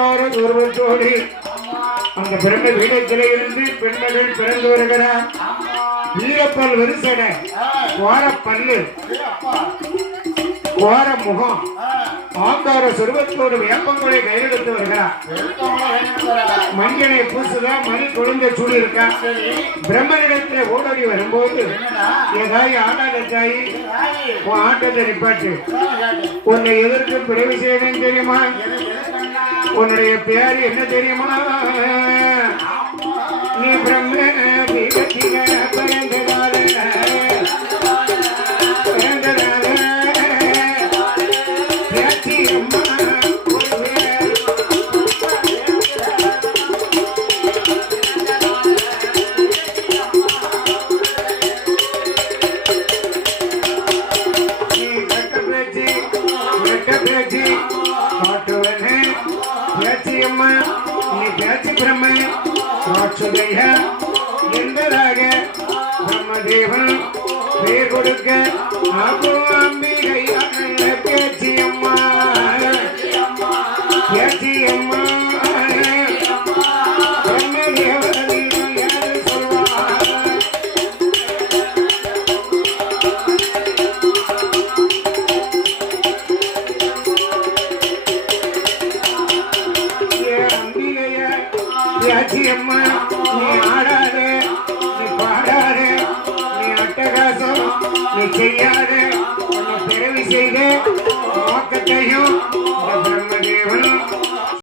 ஓங்கார உருவத்தோடு அந்த பிரம்ம வீடத்திலே இருந்து பெண்மகள் பிறந்து வருகிறார். வீரப்பல் வரிசட கோர பல்லு கோர முகம் ஆங்கார சுருவத்தோடு வேப்பங்களை கையெடுத்து வருகிறார். மஞ்சனை பூசுதா மணி குழந்தை சூடு இருக்கா. பிரம்மனிடத்துல ஓடோடி வரும்போது ஏதாய் ஆடாத தாயி உன் ஆட்டத்தை நிப்பாட்டு. உன்னை எதற்கு பிறவி செய்யணும் தெரியுமா? உன்னுடைய பேர் என்ன தெரியுமா? நீ பிரம்ம பீடத்தில பிறந்ததால பேச்சி அம்மா நீ பேச்சு பிரம்ம ராட்சதைய என்பதாக பிரம்மதேவன் பேர் கொடுக்க அம்பிகை பேச்சி அம்மா பேச்சி அம்மா பிரம்மதேவன் யாரு சொல்வார்? அம்மா நீ ஆடாதே, நீ பாடாதே, நீ அட்டகாசம் நீ செய்யாதே. பிறவி செய்து நோக்கத்தையும்